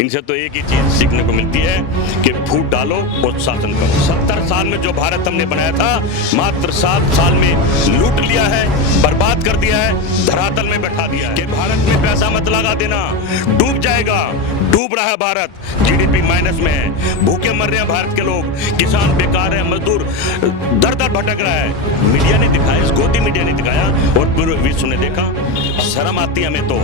इनसे तो एक ही चीज सीखने को मिलती है कि फूट डालो और शासन करो। 70 साल में जो भारत हमने बनाया था, मात्र 7 साल में लूट लिया है, बर्बाद कर दिया है, धरातल में बैठा दिया है। कि भारत में पैसा मत लगा देना, डूब जाएगा। डूब रहा है भारत, जीडीपी माइनस में है, भूखे मर रहे हैं भारत के लोग, किसान बेकार है, मजदूर दर दर भटक रहा है। मीडिया ने दिखाया, इस गोदी मीडिया ने दिखाया और पूरे विश्व ने देखा। शर्म आती है हमें तो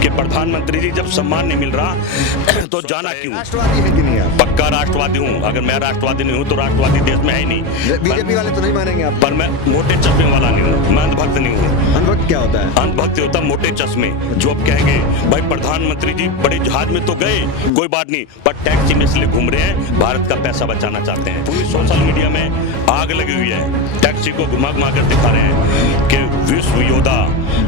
कि प्रधानमंत्री जी जब सम्मान नहीं मिल रहा तो जाना क्यों। राष्ट्रवादी है कि नहीं आप? पक्का राष्ट्रवादी हूँ। अगर मैं राष्ट्रवादी नहीं हूँ तो राष्ट्रवादी देश में है ही नहीं। बीजेपी वाले तो नहीं मानेंगे आप? पर मैं मोटे चश्मे वाला नहीं हूँ, मैं अंधभक्त नहीं हूँ। अनभक्त क्या होता है? अंधभक्त होता है मोटे चश्मे, जो अब कहेंगे भाई प्रधानमंत्री जी बड़े जहाज में तो गए, कोई बात नहीं, पर टैक्सी में इसलिए घूम रहे हैं, भारत का पैसा बचाना चाहते हैं। पूरी सोशल मीडिया में आग लगी हुई है, टैक्सी को घुमा घुमा कर दिखा रहे हैं कि विश्व योद्धा,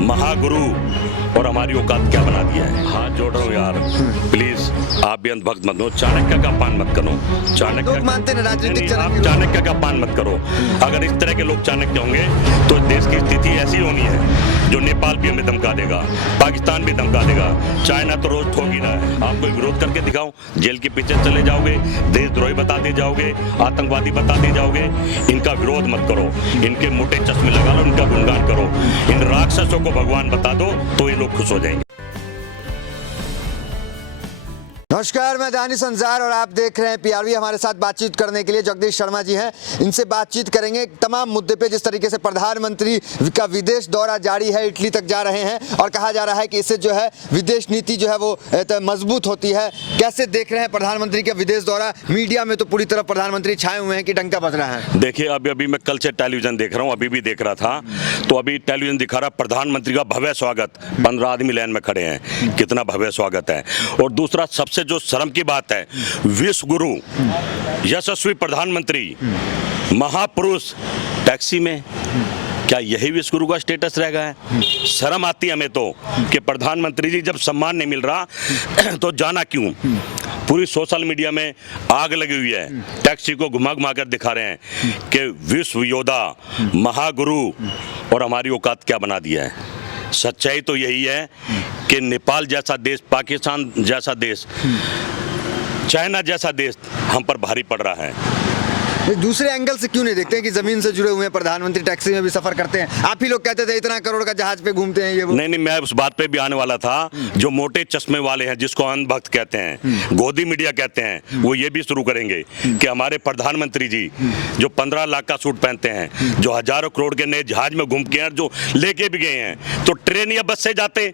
महागुरु और हमारी औकात क्या बना दिया है। हाथ जोड़ रहा हूँ यार, प्लीज आप भी अंधभक्त मत हो, चाणक्य का पान मत करो। लोग मानते हैं राजनीतिक चाणक्य का पान मत करो। अगर इस तरह के लोग चाणक्य होंगे तो देश की स्थिति ऐसी होनी है जो नेपाल भी हमें धमका देगा, पाकिस्तान भी धमका देगा, चाइना तो रोज ठोक ही रहा है। आप कोई विरोध करके दिखाओ, जेल के पीछे चले जाओगे, देशद्रोही बताते जाओगे, आतंकवादी बताते जाओगे। इनका विरोध मत करो, इनके मोटे चश्मे लगा लो, इनका गुणगान करो, इन राक्षसों को भगवान बता दो तो ये लोग खुश हो जाएंगे। नमस्कार, मैं दानिश अंजार और आप देख रहे हैं पीआरवी। हमारे साथ बातचीत करने के लिए जगदीश शर्मा जी हैं। इनसे बातचीत करेंगे तमाम मुद्दे पे। जिस तरीके से प्रधानमंत्री का विदेश दौरा जारी है, इटली तक जा रहे हैं और कहा जा रहा है कि इससे जो है विदेश नीति जो है वो मजबूत होती है। कैसे देख रहे हैं प्रधानमंत्री का विदेश दौरा? मीडिया में तो पूरी तरह प्रधानमंत्री छाए हुए हैं कि डंका बज रहा है। देखिए, अभी मैं कल से टेलीविजन देख रहा हूँ, अभी भी देख रहा था, तो अभी टेलीविजन दिखा रहा प्रधानमंत्री का भव्य स्वागत, 15 आदमी लाइन में खड़े हैं, कितना भव्य स्वागत है। और दूसरा सबसे जो शर्म की बात है, विश्व गुरु, यशस्वी प्रधानमंत्री, महापुरुष टैक्सी में, क्या यही विश्व गुरु का स्टेटस रह गया है? शर्म आती है हमें तो कि प्रधानमंत्री जी जब सम्मान नहीं मिल रहा तो जाना क्यों। पूरी सोशल मीडिया में आग लगी हुई है, टैक्सी को घुमा घुमा कर दिखा रहे हैं कि विश्व योद्धा, महागुरु और हमारी औकात क्या बना दिया है। सच्चाई तो यही है कि नेपाल जैसा देश, पाकिस्तान जैसा देश, चाइना जैसा देश हम पर भारी पड़ रहा है। दूसरे एंगल से क्यों नहीं देखते हैं कि जमीन से जुड़े हुए हैं प्रधानमंत्री, टैक्सी में भी सफर करते हैं? आप ही लोग कहते थे इतना करोड़ का जहाज पे घूमते हैं ये वो। नहीं, मैं उस बात पे भी आने वाला था। जो मोटे चश्मे वाले हैं, जिसको अंधभक्त कहते हैं, गोदी मीडिया कहते हैं, वो ये भी शुरू करेंगे कि हमारे प्रधानमंत्री जी जो 15 लाख का सूट पहनते हैं, जो हजारों करोड़ के नए जहाज में घूम के, जो लेके भी गए हैं, तो ट्रेन या बस से जाते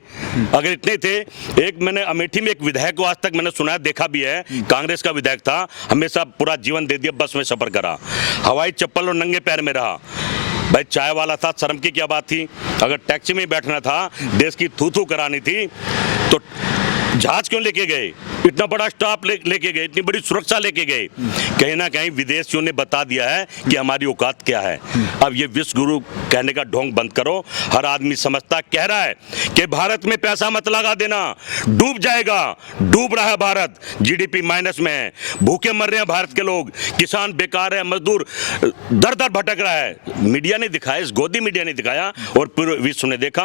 अगर इतने थे। एक मैंने अमेठी में एक विधायक को आज तक मैंने सुना है, देखा भी है, कांग्रेस का विधायक था, हमेशा पूरा जीवन दे दिया बस में सफर कर, हवाई चप्पल और नंगे पैर में रहा। भाई चाय वाला था, शर्म की क्या बात थी? अगर टैक्सी में बैठना था, देश की थू थू करानी थी, तो जहाज क्यों लेके गए? इतना बड़ा स्टाफ लेके गए, इतनी बड़ी सुरक्षा लेके गए। कहीं ना कहीं विदेशियों ने बता दिया है कि हमारी औकात क्या है। अब ये विश्व गुरु कहने का ढोंग बंद करो। हर आदमी समझता, कह रहा है कि भारत में पैसा मत लगा देना, डूब जाएगा। डूब रहा है भारत, जीडीपी माइनस में है, भूखे मर रहे हैं भारत के लोग, किसान बेकार है, मजदूर दर दर भटक रहा है। मीडिया ने दिखाया, इस गोदी मीडिया ने दिखाया और पूरे विश्व ने देखा।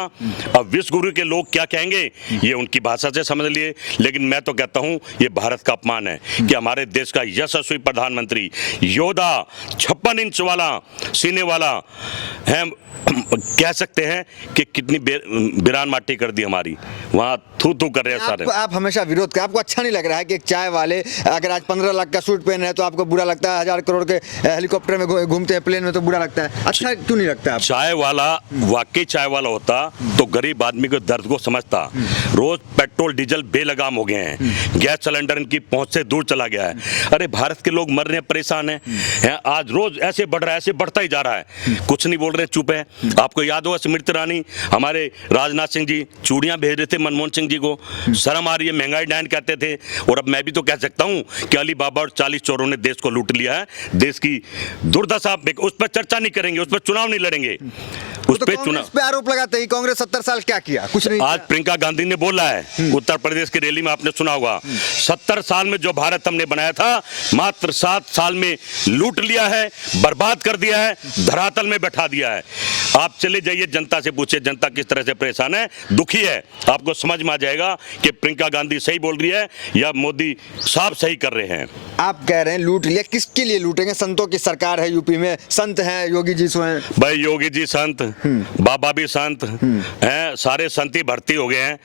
अब विश्व गुरु के लोग क्या कहेंगे ये उनकी भाषा से समझ लिए, लेकिन मैं तो कहता हूं ये भारत का अपमान है कि हमारे देश का यशस्वी प्रधानमंत्री, योद्धा, 56 इंच वाला सीने वाला है, कह सकते हैं कि कितनी वीरान माटी कर दी हमारी, वहाँ थू थू कर रहे हैं सारे। आप हमेशा विरोध कर, आपको अच्छा नहीं लग रहा है कि एक चाय वाले अगर आज 15 लाख का सूट पहन रहे हैं तो आपको बुरा लगता है? 1000 करोड़ के हेलीकॉप्टर में घूमते हैं, प्लेन में, तो बुरा लगता है? अच्छा क्यों नहीं लगता है? चाय वाला वाकई चाय वाला होता तो गरीब आदमी के दर्द को समझता। रोज पेट्रोल डीजल बेलगाम हो गए हैं, गैस सिलेंडर इनकी पहुंच से दूर चला गया है। अरे भारत के लोग मर रहे हैं, परेशान हैं, आज रोज ऐसे बढ़ रहा है, ऐसे बढ़ता ही जा रहा है, कुछ नहीं बोल रहे, चुप है। आपको याद होगा स्मृति ईरानी, हमारे राजनाथ सिंह जी चूड़ियां भेज रहे थे मनमोहन सिंह जी को, शर्म आ रही है, महंगाई डायन कहते थे। और अब मैं भी तो कह सकता हूं कि अली बाबा और 40 चोरों ने देश को लूट लिया है, देश की दुर्दशा, उस पर चर्चा नहीं करेंगे, उस पर चुनाव नहीं लड़ेंगे। उस पे कांग्रेस पे आरोप लगाते हैं कांग्रेस 70 साल क्या किया, कुछ नहीं आज प्रियंका गांधी ने बोला है उत्तर प्रदेश की रैली में, आपने सुना होगा 70 साल में जो भारत हमने बनाया था मात्र 7 साल में लूट लिया है, बर्बाद कर दिया है, धरातल में बैठा दिया है। आप चले जाइए जनता से पूछिए जनता किस तरह से परेशान है, दुखी है, आपको समझ में आ जाएगा कि प्रियंका गांधी सही बोल रही है या मोदी साहब सही कर रहे हैं। आप कह रहे हैं लूट लिया, किसके लिए लूटेंगे? संतों की सरकार है यूपी में, संत हैं, योगी जी सो हैं। भाई योगी जी संत, बाबा भी संत हैं, सारे संत ही भर्ती हो गए हैं।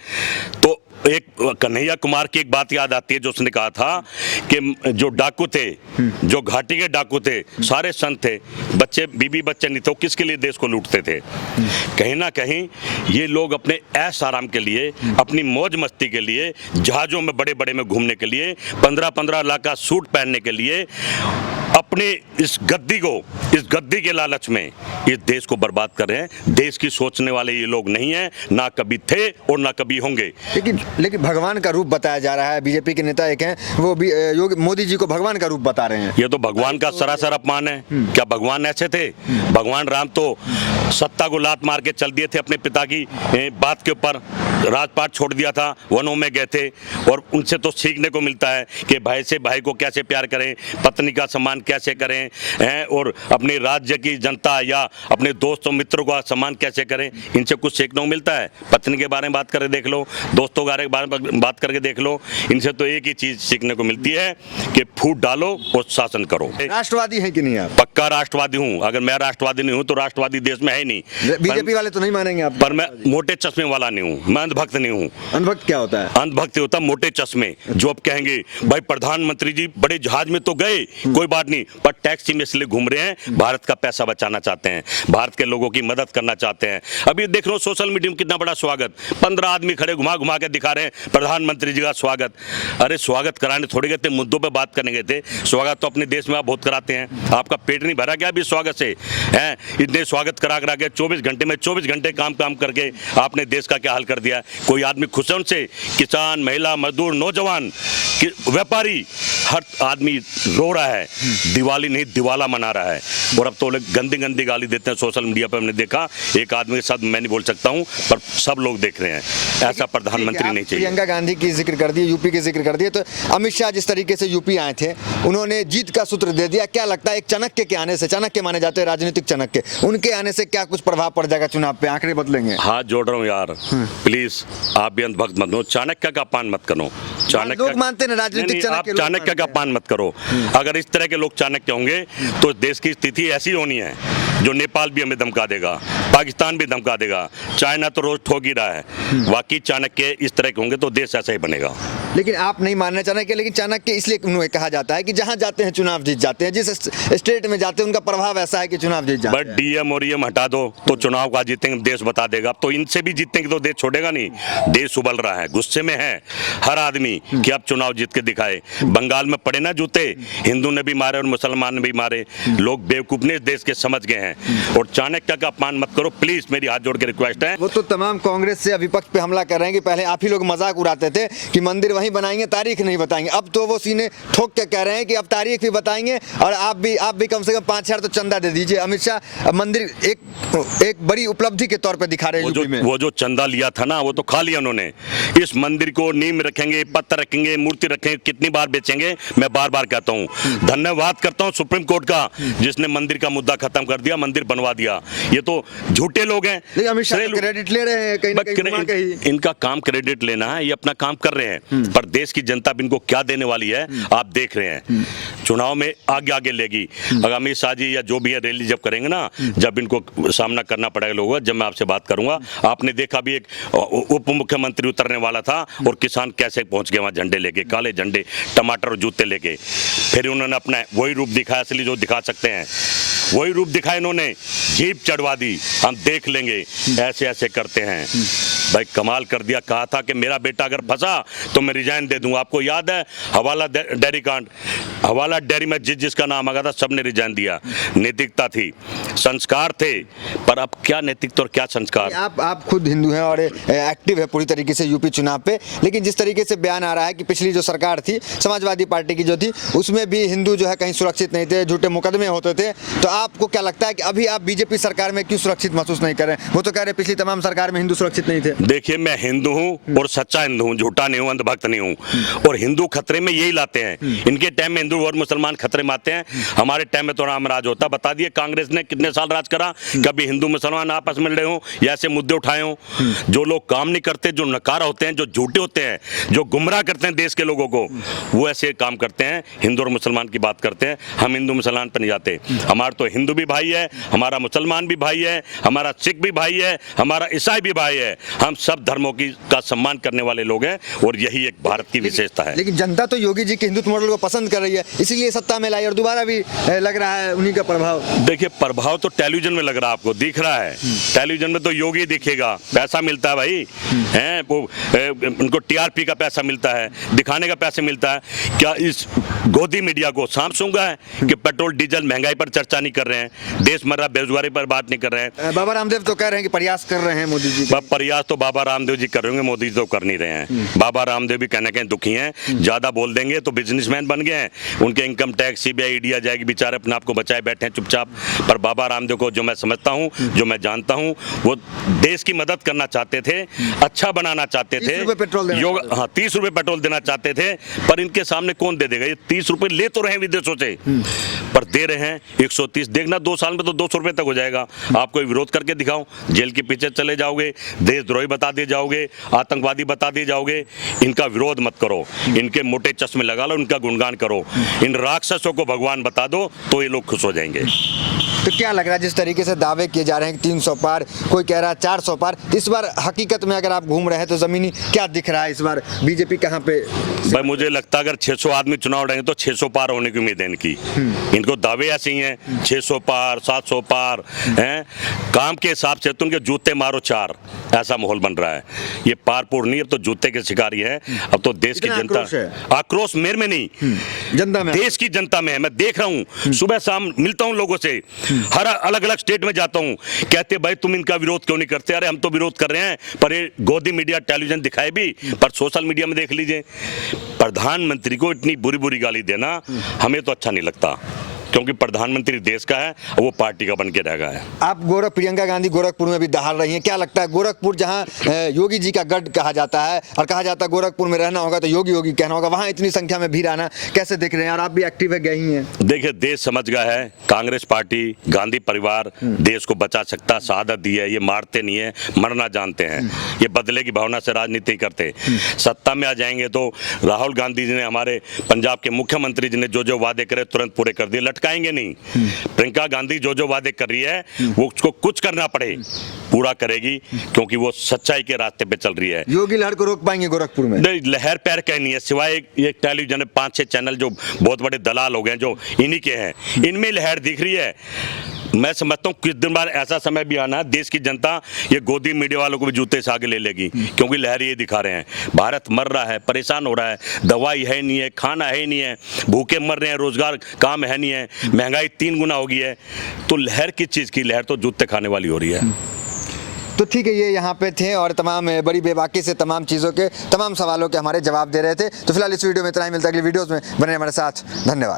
तो एक कन्हैया कुमार की एक बात याद आती है जो उसने कहा था कि जो डाकू थे, जो घाटी के डाकू थे, सारे संत थे, बच्चे बीबी बच्चे नहीं थे, वो किसके लिए देश को लूटते थे? कहीं ना कहीं ये लोग अपने ऐश आराम के लिए, अपनी मौज मस्ती के लिए, जहाजों में बड़े बड़े में घूमने के लिए, 15-15 लाख का सूट पहनने के लिए, अपने इस गद्दी के लालच में इस देश को बर्बाद कर रहे हैं। देश की सोचने वाले ये लोग नहीं हैं, ना कभी थे और ना कभी होंगे। लेकिन भगवान का रूप बताया जा रहा है। बीजेपी के नेता एक हैं, वो भी योगी मोदी जी को भगवान का रूप बता रहे हैं। ये तो भगवान का सरासर अपमान है। क्या भगवान ऐसे थे? भगवान राम तो सत्ता को लात मार के चल दिए थे, अपने पिता की बात के ऊपर राजपाट छोड़ दिया था, वनों में गए थे, और उनसे तो सीखने को मिलता है कि भाई से भाई को कैसे प्यार करें, पत्नी का सम्मान कैसे करें हैं, और अपने राज्य की जनता या अपने दोस्तों मित्रों का सम्मान कैसे करें। इनसे कुछ सीखने को मिलता है। पत्नी के बारे में बात करके देख लो, दोस्तों के बारे में बात करके देख लो, इनसे तो एक ही चीज सीखने को मिलती है कि फूट डालो और शासन करो। राष्ट्रवादी है कि नहीं आप? पक्का राष्ट्रवादी हूँ। अगर मैं राष्ट्रवादी नहीं हूँ तो राष्ट्रवादी देश में है ही नहीं। बीजेपी वाले तो नहीं मानेंगे आप? पर मैं मोटे चश्मे वाला नहीं हूँ, मैं अंधभक्त नहीं हूँ। अंधभक्त क्या होता है? अंधभक्त होता है मोटे चश्मे, जो अब कहेंगे भाई प्रधानमंत्री जी बड़े जहाज में तो गए, कोई बात नहीं, पर टैक्सी में इसलिए घूम रहे हैं, भारत का पैसा बचाना चाहते हैं, भारत के लोगों की मदद करना चाहते हैं। अभी देख लो सोशल मीडिया में कितना बड़ा स्वागत, 15 आदमी खड़े घुमा घुमा के दिखा रहे हैं प्रधानमंत्री जी का स्वागत। अरे स्वागत कराने थोड़े गए थे, मुद्दों पे बात करने गए थे। स्वागत तो अपने देश में आप बहुत कराते हैं, आपका पेट नहीं भरा क्या अभी स्वागत से? हैं इतने स्वागत करा के 24 घंटे में 24 घंटे काम करके आपने देश का क्या हाल कर दिया? कोई आदमी खुश है उनसे? किसान, महिला, मजदूर, नौजवान, व्यापारी, हर आदमी रो रहा है, दिवाली नहीं दिवाला मना रहा है। और अब तो लोग गंदी गंदी गाली देते हैं सोशल मीडिया पर। हमने देखा एक आदमी के साथ, मैं नहीं बोल सकता हूं, पर सब लोग देख रहे हैं। ऐसा प्रधानमंत्री नहीं चाहिए। प्रियंका गांधी की जिक्र कर दी, यूपी की जिक्र कर दिए, तो अमित शाह जिस तरीके से यूपी आए थे, उन्होंने जीत का सूत्र दे दिया। क्या लगता है एक चाणक्य के आने से, चाणक्य माने जाते हैं राजनीतिक चाणक्य, उनके आने से क्या कुछ प्रभाव पड़ जाएगा चुनाव पे? आंकड़े बदलेंगे? हाथ जोड़ रहा हूँ यार, प्लीज आप भी अंधभक्त मत हो, चाणक्य का अपमान मत करो। लोग मानते हैं राजनीतिक चाणक्य, चाणक्य का अपमान मत करो। अगर इस तरह के लोग चाणक्य होंगे तो देश की स्थिति ऐसी होनी है जो नेपाल भी हमें धमका देगा, पाकिस्तान भी धमका देगा, चाइना तो रोज ठोक ही रहा है। वाकई चाणक्य इस तरह के होंगे तो देश ऐसा ही बनेगा। लेकिन आप नहीं मानना चाणक्य, लेकिन चाणक्य इसलिए उन्हें कहा जाता है कि जहां जाते हैं चुनाव जीत जाते हैं, जिस स्टेट में जाते हैं उनका प्रभाव ऐसा है कि चुनाव जीत जाते हैं। बट डीएम और ईएम हटा दो तो चुनाव का जीतेंगे, देश बता देगा। अब तो इनसे भी जीतेंगे तो देश छोड़ेगा नहीं। देश उबल रहा है, गुस्से में है हर आदमी कि अब चुनाव जीत के दिखाए। बंगाल में पड़े ना जूते, हिंदू ने भी मारे और मुसलमान ने भी मारे, लोग बेवकूफ ने देश के समझ गए हैं। और चाणक्य का अपमान मत करो प्लीज, मेरी हाथ जोड़ के रिक्वेस्ट है। वो तो तमाम कांग्रेस से विपक्ष पे हमला कर रहे हैं कि पहले आप ही लोग मजाक उड़ाते थे कि मंदिर वहीं बनाएंगे, तारीख नहीं बताएंगे। अब तो वो सीने ठोक के कह रहे हैं कि अब तारीख भी बताएंगे और आप भी कम से कम 5,000 तो चंदा दे दीजिए। अमित शाह मंदिर एक बड़ी उपलब्धि के तौर पे दिखा रहे हैं। वो जो चंदा लिया था ना, वो तो खा लिया उन्होंने। इस मंदिर को नींव रखेंगे, पत्थर रखेंगे, मूर्ति रखेंगे, कितनी बार बेचेंगे? मैं बार बार कहता हूँ धन्यवाद करता हूँ सुप्रीम कोर्ट का, जिसने मंदिर का मुद्दा खत्म कर दिया, मंदिर बनवा दिया। ये तो झूठे लोग हैं। अमित शाह क्रेडिट ले रहे हैं कहीं ना कहीं। इनका काम क्रेडिट लेना है, ये अपना काम कर रहे हैं, पर देश की जनता भी इनको क्या देने वाली है आप देख रहे हैं। चुनाव में आगे आगे लेगी। अगर अमित शाह जी या जो भी है रैली जब करेंगे ना, जब इनको सामना करना पड़ेगा लोगों, जब मैं आपसे बात करूंगा। आपने देखा भी एक उप मुख्यमंत्री उतरने वाला था और किसान कैसे पहुंच गए वहां, झंडे लेके, काले झंडे, टमाटर और जूते लेके। फिर उन्होंने अपना वही रूप दिखाया, असली जो दिखा सकते हैं वही रूप दिखाया इन्होंने। जीप चढ़वा दी, हम देख लेंगे, ऐसे ऐसे करते हैं। भाई कमाल कर दिया। कहा था कि मेरा बेटा अगर फंसा तो मैं रिजाइन दे दूंगा। आपको याद है हवाला डेयरी कांड, हवाला डेयरी में जिसका नाम आ गया था सबने रिजाइन दिया। नैतिकता थी, संस्कार थे, पर अब क्या नैतिकता और क्या संस्कार। आप खुद हिंदू हैं और एक्टिव है पूरी तरीके से यूपी चुनाव पे, लेकिन जिस तरीके से बयान आ रहा है कि पिछली जो सरकार थी समाजवादी पार्टी की जो थी उसमें भी हिंदू जो है कहीं सुरक्षित नहीं थे, झूठे मुकदमे होते थे, तो आपको क्या लगता है कि अभी आप बीजेपी सरकार में क्यों सुरक्षित महसूस नहीं कर रहे हैं? वो तो कह रहे पिछली तमाम सरकार में हिंदू सुरक्षित नहीं थे। देखिए मैं हिंदू हूँ और सच्चा हिंदू हूँ, झूठा नहीं हूँ, अंधभक्त नहीं हूँ। और हिंदू खतरे में यही लाते हैं, इनके टाइम में हिंदू और मुसलमान खतरे में आते हैं, हमारे टाइम में तो राम राज होता। बता दिए कांग्रेस ने कितने साल राज करा, कभी हिंदू मुसलमान आपस में लड़े हों या ऐसे मुद्दे उठाए हों। जो लोग काम नहीं करते, जो नकारा होते हैं, जो झूठे होते हैं, जो गुमराह करते हैं देश के लोगों को, वो ऐसे काम करते हैं। हिंदू और मुसलमान की बात करते हैं, हम हिंदू मुसलमान पर नहीं जाते। हमारा तो हिंदू भी भाई है, हमारा मुसलमान भी भाई है, हमारा सिख भी भाई है, हमारा ईसाई भी भाई है। हम सब धर्मों का सम्मान करने वाले लोग हैं और यही एक भारत की विशेषता है। लेकिन जनता तो योगी जी के हिंदुत्व मॉडल को पसंद कर रही है, इसीलिए सत्ता में लाई और दोबारा भी लग रहा है उन्हीं का प्रभाव। देखिए प्रभाव तो टेलीविजन में लग रहा है, आपको दिख रहा है। टेलीविजन में तो योगी दिखेगा, पैसा मिलता है भाई, हैं वो उनको टीआरपी का पैसा मिलता है, दिखाने का पैसा मिलता है। क्या इस गोदी मीडिया को सांप सूंघा है कि पेट्रोल डीजल महंगाई पर चर्चा नहीं कर रहे हैं, देश मर रहा बेरोजगारी पर बात नहीं कर रहे हैं? बाबा रामदेव तो कह रहे हैं कि प्रयास कर रहे हैं मोदी जी। प्रयास तो बाबा रामदेव जी कर रहे होंगे, मोदी जी तो कर नहीं रहे हैं। बाबा रामदेव भी कहने कहीं दुखी हैं, ज्यादा बोल देंगे तो बिजनेसमैन बन गए हैं, उनके इनकम टैक्स सीबीआई ईडी आ जाएगी, बेचारे अपने आप को बचाए बैठे हैं चुपचाप। पर बाबा रामदेव को जो मैं समझता हूँ, जो मैं जानता हूँ, वो देश की मदद करना चाहते थे, अच्छा बनाना चाहते थे, 30 रुपए पेट्रोल देना चाहते थे। पर इनके सामने कौन दे देगा? ये 30 रुपए ले तो रहे हैं विदेशों से, पर दे रहे हैं 130। देखना 2 साल में तो 200 रुपए तक हो जाएगा। आप कोई विरोध करके दिखाओ, जेल के पीछे चले जाओगे, देशद्रोही बता दिए जाओगे, आतंकवादी बता दिए जाओगे। इनका विरोध मत करो, इनके मोटे चश्मे लगा लो, इनका गुणगान करो, इन राक्षसों को भगवान बता दो तो ये लोग खुश हो जाएंगे। तो क्या लग रहा है जिस तरीके से दावे किए जा रहे हैं कि 300 पार, कोई कह रहा है 400 पार, इस बार हकीकत में अगर आप घूम रहे हैं तो जमीनी क्या दिख रहा है इस बार बीजेपी कहां पे? भाई मुझे लगता है अगर 600 आदमी चुनाव लड़ेंगे तो 600 पार होने की उम्मीद है इनकी। इनको दावे ऐसे ही हैं 600 पार 700 पार हैं, काम के हिसाब से तो उनके जूते मारो 4, ऐसा माहौल बन रहा है। ये पार पूर नहीं, अब तो जूते के शिकारी है। अब तो देश की जनता, आक्रोश मेरे में नहीं, जनता में, देश की जनता में है। मैं देख रहा हूँ, सुबह शाम मिलता हूँ लोगों से, हर अलग अलग स्टेट में जाता हूँ, कहते भाई तुम इनका विरोध क्यों नहीं करते? अरे हम तो विरोध कर रहे हैं, पर ये गोदी मीडिया टेलीविजन दिखाए भी, पर सोशल मीडिया में देख लीजिए, प्रधानमंत्री को इतनी बुरी बुरी गाली देना हमें तो अच्छा नहीं लगता, क्योंकि प्रधानमंत्री देश का है, वो पार्टी का बन के रह गया है। आप प्रियंका गांधी गोरखपुर में भी दहाड़ रही हैं, क्या लगता है गोरखपुर जहां योगी जी का गढ़ कहा जाता है और कहा जाता है गोरखपुर में रहना होगा तो योगी योगी कहना होगा, वहां इतनी संख्या में भीड़ आना कैसे देख रहे हैं? और आप भी एक्टिव है, गए ही हैं। देखिए देश समझ गया है, कांग्रेस पार्टी, गांधी परिवार देश को बचा सकता, शहादत दी है, ये मारते नहीं है, मरना जानते हैं, ये बदले की भावना से राजनीति करते। सत्ता में आ जाएंगे तो राहुल गांधी जी ने, हमारे पंजाब के मुख्यमंत्री जी ने जो वादे करे तुरंत पूरे कर दिए, लटकाएंगे नहीं। प्रियंका गांधी जो वादे कर रही है वो उसको कुछ करना पड़े पूरा करेगी, क्योंकि वो सच्चाई के रास्ते पे चल रही है। योगी लहर को रोक पाएंगे गोरखपुर में? नहीं, लहर पैर कहीं नहीं है, सिवाय एक टेलीविजन 5-6 चैनल जो बहुत बड़े दलाल हो गए, जो इन्हीं के हैं, इनमें लहर दिख रही है। मैं समझता हूँ कुछ दिन बाद ऐसा समय भी आना है, देश की जनता ये गोदी मीडिया वालों को भी जूते से आगे ले लेगी, क्योंकि लहर ये दिखा रहे हैं, भारत मर रहा है, परेशान हो रहा है, दवाई है नहीं है, खाना है नहीं है, भूखे मर रहे हैं, रोजगार काम है नहीं है, महंगाई 3 गुना हो गई है, तो लहर किस चीज़ की? लहर तो जूते खाने वाली हो रही है। तो ठीक है, ये यहाँ पे थे और तमाम बड़ी बेबाकी से तमाम चीज़ों के, तमाम सवालों के हमारे जवाब दे रहे थे। तो फिलहाल इस वीडियो में इतना ही, मिलता है अगली वीडियोज़ में, बने हमारे साथ। धन्यवाद।